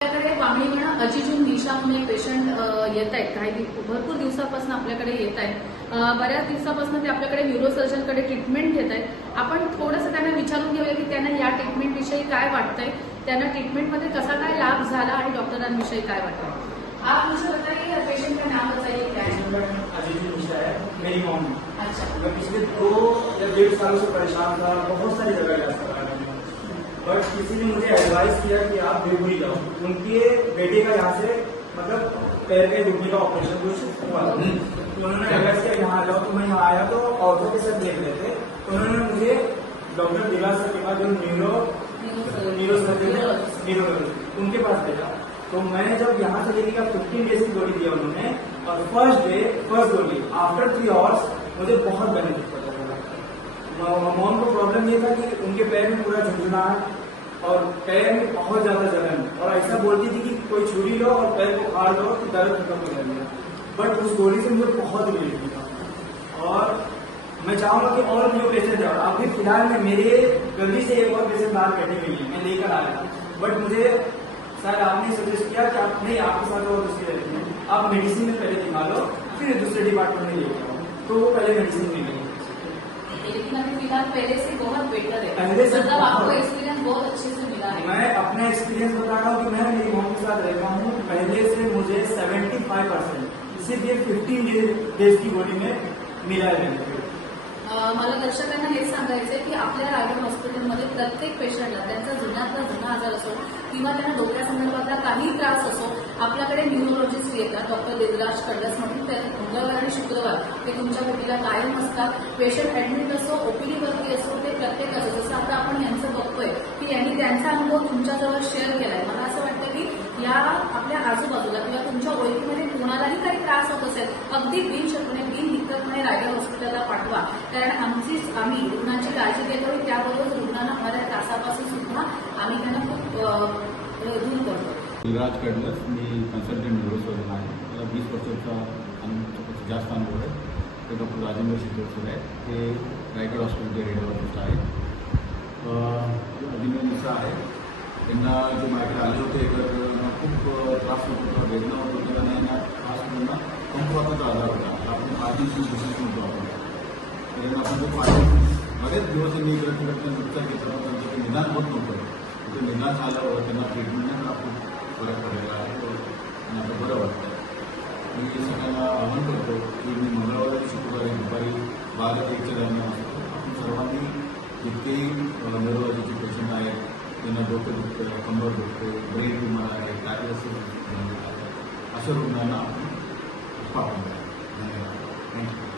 आपल्याकडे वामणीवरून अजिजून निशा म्हणून एक पेशंट येत आहेत. काही भरपूर दिवसापासून आपल्याकडे येत आहेत. बऱ्याच दिवसापासून ते आपल्याकडे न्यूरोसर्जनकडे ट्रीटमेंट घेत आहेत. आपण थोडंसं त्यांना विचारून घेऊया की त्यांना या ट्रीटमेंटविषयी काय वाटतंय, त्यांना ट्रीटमेंटमध्ये कसा काय लाभ झाला आणि डॉक्टरांविषयी काय वाटतं. आप मुझे बताइए, पेशेंट का नाम बताइए क्या है. अजिजून निशा है, मेरी मॉम. अच्छा. मैं पिछले 2 या 1.5 सालों से परेशान था, बहुत सारी जगह इलाज कराया, बट किसी ने मुझे एडवाइस किया कि आप बेगुड़ी जाओ. उनके बेटे का यहाँ से मतलब पैर के घुटने का ऑपरेशन कुछ हुआ, तो उन्होंने एडवाइस किया यहाँ आ जाओ. तो मैं यहाँ आया तो ऑर्थो के साथ देख रहे थे, तो उन्होंने मुझे डॉक्टर दिलास सर के पास, जो न्यूरो सर्जन उनके पास भेजा. तो मैं जब यहाँ से लेके 15 डेज की गोली दिया उन्होंने, और फर्स्ट गोली आफ्टर 3 आवर्स मुझे बहुत बेनिफिट पता चला. मॉम को प्रॉब्लम ये था कि उनके पैर में पूरा झुंझुनाहट और पैर में बहुत ज्यादा जलन, और ऐसा बोलती थी कि कोई छुरी लो और पैर को फाड़ लो तो दर्द खत्म हो जाएगा. बट उस गोली से मुझे बहुत रिलीफ मिला, और मैं चाहूंगा कि और न्यू पेशेंट जाओ. अभी फिलहाल में मेरे गली से एक और पेशेंट बाहर बैठी हुई है, मैं लेकर आया, बट मुझे सर आपने सजेस्ट किया कि आप नहीं, आपके साथ और दूसरी रहती है, आप मेडिसिन में पहले दिखा लो, फिर दूसरे डिपार्टमेंट में लेके आओ. तो वो पहले मेडिसिन में गई. लेकिन अभी फिलहाल पहले से बहुत बेटर है. पहले से मतलब आपको एक्सपीरियंस बहुत अच्छे से मिला है. मैं अपना एक्सपीरियंस बता रहा हूँ कि मैं मेरी मॉम के साथ रहता हूँ. पहले से मुझे 75% सिर्फ ये 15 डेज की गोली में मिला है. मला दर्शकांना हे सांगायचंय की आपल्या रायगड हॉस्पिटलमध्ये प्रत्येक पेशंटला त्यांचा जुन्यातला जुना आजार असो किंवा त्यांना डोक्यासंदर्भातला काही त्रास असो, आपल्याकडे न्यूरोलॉजिस्ट येतात, डॉक्टर देवराज कळस म्हणून. मंगळवार आणि शुक्रवार ते तुमच्या भेटीला कायम असतात. पेशंट ऍडमिट असो, ओपीडी वरती असो, ते प्रत्येकाचं, जसं आता आपण यांचं बघतोय की यांनी त्यांचा अनुभव तुमच्याजवळ शेअर केलाय. मला असं वाटतं की या आपल्या आजूबाजूला किंवा तुमच्या ओळखीमध्ये कोणालाही काही त्रास होत असेल, अगदी बिनहिक्कतपणे रायगड हॉस्पिटलला पाठवा. कारण आम्ही रुग्णांची काळजी घेतो, त्याबरोबर रुग्णांना होणाऱ्या त्रासापासून सुद्धा आम्ही त्यांना खूप दूर करतो. देवराज कळस, मी कन्सल्टंट न्यूरोसर्जन आहे. मला 20 वर्षाचा जास्त अनुभव आहे. ते डॉक्टर राजेंद्र शितोळे आहेत, ते रायगड हॉस्पिटलचे रेडिओलॉजिस्ट आहेत. अभिनय निशा आहे, त्यांना जे माझ्याकडे आले होते तर खूप त्रास होत होता, वेदना होत होत्या, आणि यांना खास त्यांना कमकुवताचा आजार होता. आपण पार्किन्सन्स डिसीज म्हणतो आपण. त्यांना आपण जो पार्किन्सन्स बरेच दिवस त्यांनी इकडे उपचार घेतला, त्यांचं ते निदान होत नव्हतं. ते निदान झाल्यावर त्यांना ट्रीटमेंटने खूप फरक पडलेला आहे आणि आता बरं वाटतं. मी सगळ्यांना आवाहन करतो की मी मंगळवारी शुक्रवारी दुपारी 12 ते 1च्या दरम्यान असतो. आपण सर्वांनी जितकेही न्यूरोलॉजीचे पेशंट आहेत, त्यांना डोकं दुखतं, कंबर दुखतं, ब्रेन ट्यूमर आहे, डायबिटीस आहे, अशा रुग्णांना आपण पाठवतो. धन्यवाद. थँक्यू.